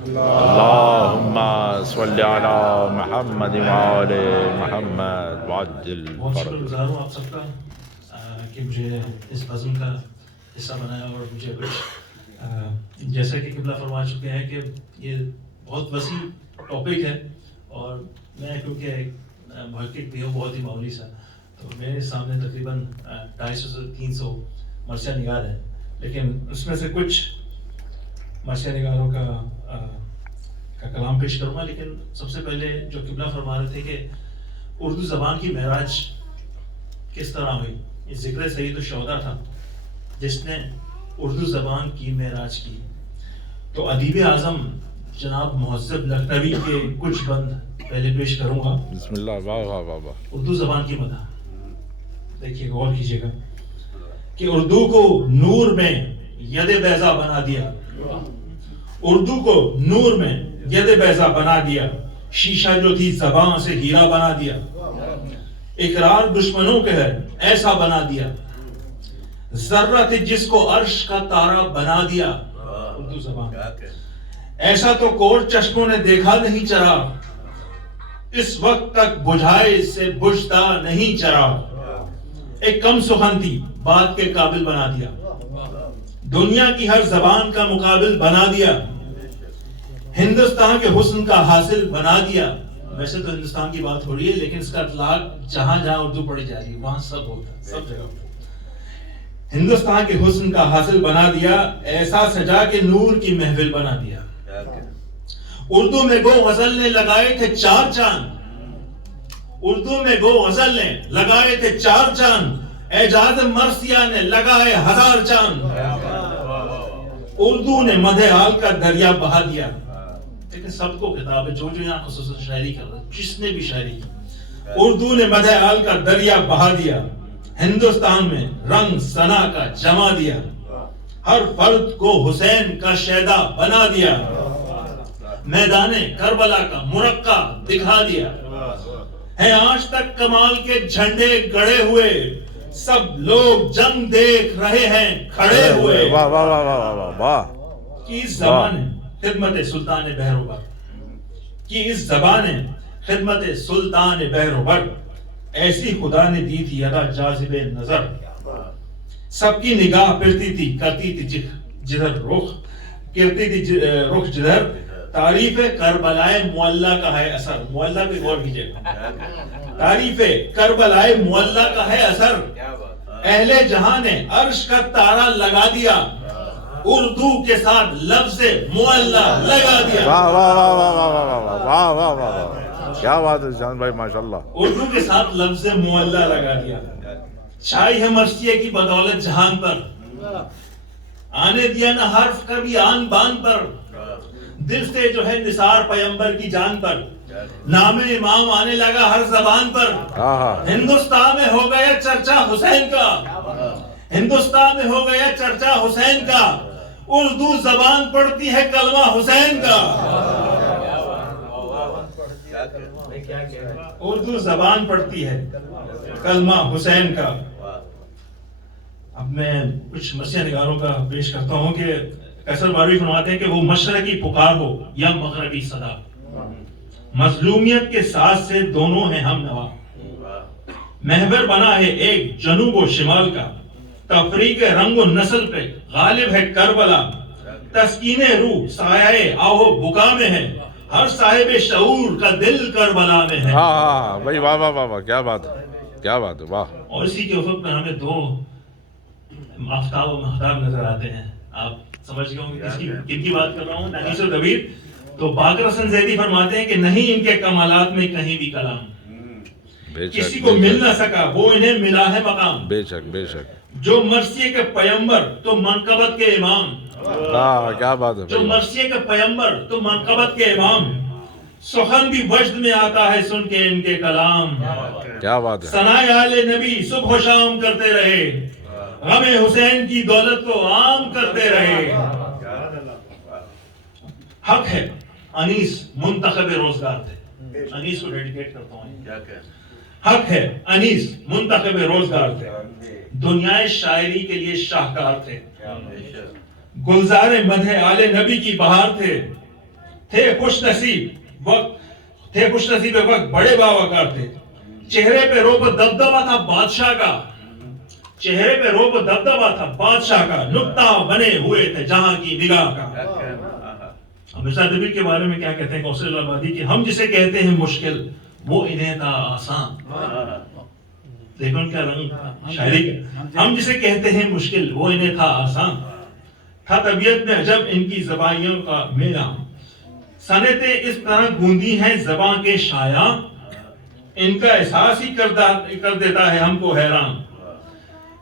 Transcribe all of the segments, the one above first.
اللہم صلی علی محمد وآل محمد وعجل بہت شکر فرج. گزار ہوں آپ سب کا کہ مجھے اس بزم کا حصہ بنایا اور مجھے کچھ جیسا کہ قبلہ فرما چکے ہیں کہ یہ بہت وسیع ٹاپک ہے اور میں کیونکہ ایک محقق بھی ہوں بہت ہی معمولی سا، تو میرے سامنے تقریباً 250 سے 300 مرثیہ نگار ہیں، لیکن اس میں سے کچھ مرثیہ نگاروں کا کلام پیش کروں گا. لیکن سب سے پہلے جو قبلہ فرما رہے تھے کہ اردو زبان کی معراج کس طرح ہوئی، یہ ذکر سید الشہداء تھا جس نے اردو زبان کی معراج کی. تو ادیب اعظم جناب مہذب لکھنوی کے کچھ بند پہلے پیش کروں گا. بسم اللہ. واہ واہ واہ واہ. اردو زبان کی مدح دیکھیے، غور کیجیے گا کہ اردو کو نور میں ید بیضا بنا دیا، اردو کو نور میں ید بیضا بنا دیا، شیشہ جو تھی زبان سے ہیرا بنا دیا، اقرار دشمنوں کے ہے ایسا بنا دیا، ذرہ تھی جس کو عرش کا تارا بنا دیا. اردو زبان ایسا تو کور چشموں نے دیکھا نہیں چرا، اس وقت تک بجھائے سے بجھتا نہیں چرا. ایک کم سخن تھی بات کے قابل بنا دیا، دنیا کی ہر زبان کا مقابل بنا دیا، ہندوستان کے حسن کا حاصل بنا دیا. ویسے تو ہندوستان کی بات ہو رہی ہے لیکن اس کا اطلاق جہاں جہاں اردو پڑھی جا رہی ہے وہاں سب ہوتا ہے، سب جگہ ہوتا ہے. ہندوستان کے حسن کا حاصل بنا دیا، ایسا سجا کے نور کی محفل بنا دیا. اردو میں گو غزل نے لگائے تھے 4 چاند، اردو میں گو غزل نے لگائے تھے 4 چاند، اعجاز مرثیہ نے لگائے 1000 چاند. اردو نے مدح آل کا دریا بہا دیا. لیکن سب کو خطاب ہے جو یہاں خصوصاً شاعری کر رہا ہے، جس نے بھی شاعری کی. اردو نے مدح آل کا دریا بہا دیا، ہندوستان میں رنگ ثنا کا جما دیا، ہر فرد کو حسین کا شیدا بنا دیا، میدان کربلا کا مرقع دکھا دیا. ہے آج تک کمال کے جھنڈے گڑے ہوئے، سب لوگ جنگ دیکھ رہے ہیں کھڑے ہوئے. واہ واہ واہ واہ واہ واہ. کی اس زبان خدمت سلطان بہروبر، کی اس زبان خدمت سلطان بہروبر، ایسی خدا نے دی تھی ادا جاذب نظر. سب کی نگاہ پھرتی تھی کرتی تھی جدھر رخ، کرتی تھی رخ جدھر. تعریف کربلائے معلیٰ کا ہے اثر. معلیٰ پہ غور کیجیے گا. تعریف کربلائے معلیٰ کا ہے اثر، اہل جہاں نے عرش کا تارا لگا دیا، اردو کے ساتھ لفظ معلیٰ لگا دیا. واہ واہ واہ واہ واہ واہ واہ واہ واہ واہ. کیا بات ہے جان بھائی، ماشاءاللہ. اردو کے ساتھ لفظ معلیٰ لگا دیا. چھائی ہے مرثیے کی بدولت جہان پر، آنے دیا نہ حرف کبھی آن بان پر، دل سے جو ہے نثار پیمبر کی جان پر، نام امام آنے لگا ہر زبان پر. ہندوستان میں ہو گیا چرچا حسین کا، ہندوستان میں ہو گیا چرچا حسین کا، اردو زبان پڑھتی ہے کلمہ حسین کا. اردو زبان پڑھتی ہے کلمہ حسین کا. اب میں کچھ مرثیہ نگاروں کا پیش کرتا ہوں کہ قیصر باروی فرماتے ہیں کہ وہ مشرقی پکار ہو یا مغربی صدا، مظلومیت کے ساتھ سے دونوں ہیں ہم نوا. محور بنا ہے ایک جنوب و شمال کا، تفریق رنگ و نسل پہ غالب ہے کربلا. تسکین روح سایہ آہو بکا میں ہے، ہر صاحب شعور کا دل کربلا میں ہے. ہاں بھائی، واہ واہ واہ واہ. کیا بات ہے، کیا بات ہے. واہ. اور اسی کے افق میں ہمیں 2 آفتاب و مہتاب نظر آتے ہیں. آپ سمجھ گئے ہوں گے کن کی بات کر رہا ہوں. نحیس و کبیر. تو باقر حسن زیدی فرماتے ہیں کہ نہیں ان کے کمالات میں کہیں بھی کلام، کسی کو مل نہ سکا وہ انہیں ملا ہے مقام. بے شک بے شک. جو مرثیے کے پیمبر تو منقبت کے امام، کیا بات ہے. جو مرثیے کے پیمبر تو منقبت کے امام، سخن بھی وجد میں آتا ہے سن کے ان کے کلام. کیا بات ہے. ثنائے آل نبی صبح و شام کرتے رہے، غم حسین کی دولت کو عام کرتے رہے. حق ہے انیس منتخب روزگار تھے. انیس کو ڈیڈیکیٹ کرتا ہوں. حق ہے انیس منتخب روزگار تھے، دنیائے شاعری کے لیے شاہکار تھے، گلزار مدح آل نبی کی بہار تھے، تھے خوش نصیب وقت بڑے باوقار تھے. چہرے پہ روب و دبدبا تھا بادشاہ کا, چہرے پہ روب و دبدبا تھا بادشاہ کا, نقطہ بنے ہوئے تھے جہاں کی نگاہ کا. مرزا دبیر کے بارے میں کیا کہتے ہیں کوثر آبادی کہ ہم جسے کہتے ہیں مشکل وہ انہیں تھا آسان. دیکھو ان کا رنگ شاعری کا. ہم جسے کہتے ہیں مشکل وہ انہیں تھا آسان, تھا طبیعت میں عجب ان کی زبانیوں کا میلہ. صنعتیں اس طرح گوندی ہیں زباں کے شایاں, ان کا احساس ہی کر دیتا ہے ہم کو حیران.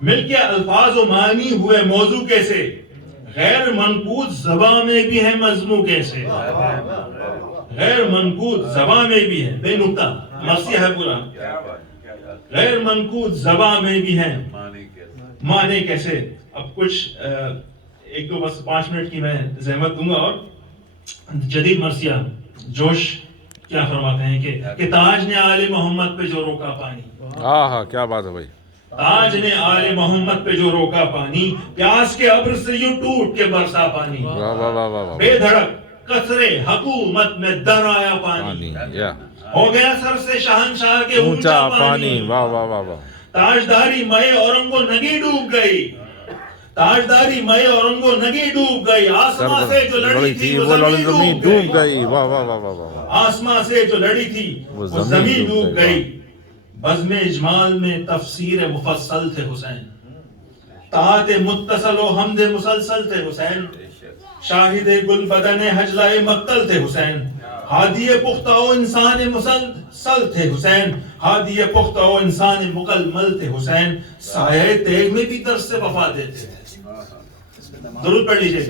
مل کے الفاظ و معنی ہوئے موضوع کیسے, غیر منقوط زباں میں بھی ہے مضمون کیسے. غیر منقوط زباں میں بھی ہے, بے نقطہ مرثیہ ہے پورا. غیر منقوط زباں میں بھی ہے معنی کیسے. اب کچھ ایک دو بس 5 منٹ کی میں زحمت دوں گا. اور جدید مرثیہ جوش کیا فرماتے ہیں کہ تاج نے آل محمد پہ جو روکا پانی. ہاں کیا بات ہے بھائی. تاج نے آل محمد پہ جو روکا پانی, پیاس کے ابر سے یوں ٹوٹ کے برسا پانی. واہ واہ واہ واہ. بے دھڑک قطرے حکومت میں در آیا پانی, ہو گیا سر سے شہنشاہ کے اونچا پانی. واہ واہ واہ واہ. تاجداری مئے اورنگو نگی ڈوب گئی, تاجداری مئے اورنگو نگی ڈوب گئی. آسماں سے جو لڑی تھی وہ زمین ڈوب گئی. واہ واہ واہ واہ. آسماں سے جو لڑی تھی وہ زمین ڈوب گئی. بزم اجمال میں تفسیر مفصل تھے حسین, طاعت متصل و حمد مسلسل تھے حسین. شاہد گل بدن حجلہ مقتل تھے حسین. ہادی پختہ و انسان مسلسل تھے حسین. ہادی پختہ و انسان مکمل تھے حسین. سایہ تیغ میں بھی درس وفا دیتے تھے. درود پڑھ لیجیے.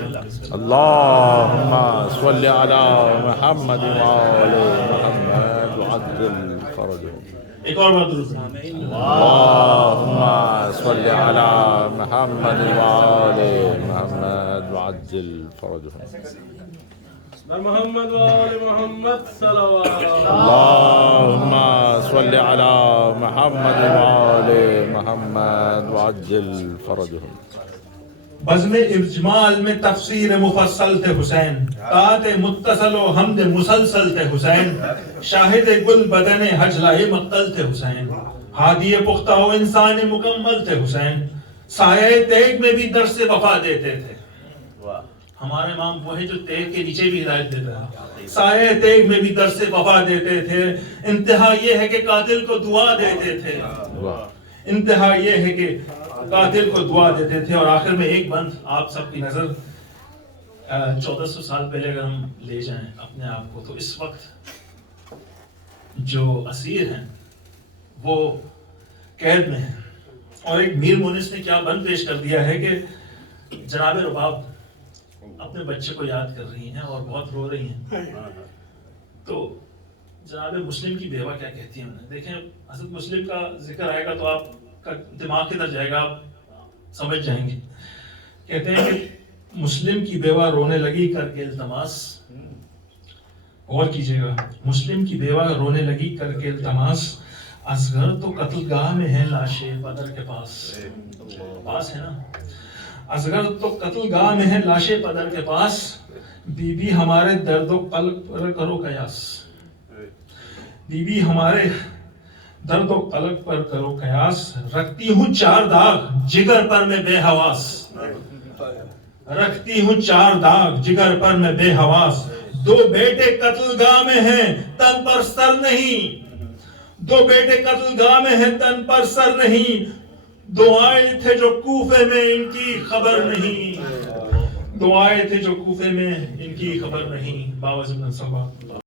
اللہم صلی علی محمد وآل محمد وعجل فرجهم. ایک اور بار درود. اللہم صلی علی محمد وآل محمد وعجل فرجهم. محمد وآل محمد صلوات. اللہم صلی علی محمد وآل محمد وعجل فرجهم. بزم اجمال میں تفسیر مفصل تھے حسین. طاعت متصل و حمد مسلسل تھے حسین. شاہد گل بدن حجلہ مقتل تھے حسین. ہادی پختہ و انسان مکمل تھے حسین. سایہ تیغ میں بھی درس وفا دیتے تھے. ہمارے امام وہ ہے جو تیغ کے نیچے بھی ہدایت دیتا ہے. سایہ تیغ میں بھی درس وفا دیتے تھے. انتہا یہ ہے کہ قاتل کو دعا دیتے تھے. انتہا یہ ہے کہ قاتل کو دعا دیتے تھے. اور آخر میں ایک بند آپ سب کی نظر 1400 سال پہلے اگر ہم لے جائیں اپنے آپ کو, تو اس وقت جو اسیر ہیں وہ قید میں ہیں. اور ایک میر مونس نے کیا بند پیش کر دیا ہے کہ جناب رباب اپنے بچے کو یاد کر رہی ہیں اور بہت رو رہی ہیں. تو جناب مسلم کی بیوہ کیا کہتی ہیں. دیکھیں حضرت مسلم کا ذکر آئے گا تو آپ کا دماغ کدھر جائے گا, آپ سمجھ جائیں گے. کہتے ہیں کہ مسلم کی بیوہ رونے لگی کر کے التماس. غور کیجئے گا. مسلم کی بیوہ رونے لگی کر کے التماس. اصغر تو قتل گاہ میں ہے لاشے بدر کے پاس ہے نا. اصغر تو قتل گاہ میں ہے لاشے پدر کے پاس. بی بی ہمارے درد و قلب پر کرو قیاس. بی بی ہمارے درد و قلب پر کرو قیاس. رکھتی ہوں 4 داغ جگر پر میں بے حواس. رکھتی ہوں 4 داغ جگر پر میں بے حواس. 2 بیٹے قتل گاہ میں ہیں تن پر سر نہیں. 2 بیٹے قتل گاہ میں ہیں تن پر سر نہیں. 2 آئے تھے جو کوفے میں ان کی خبر نہیں. 2 آئے تھے جو کوفے میں ان کی خبر نہیں. باوجود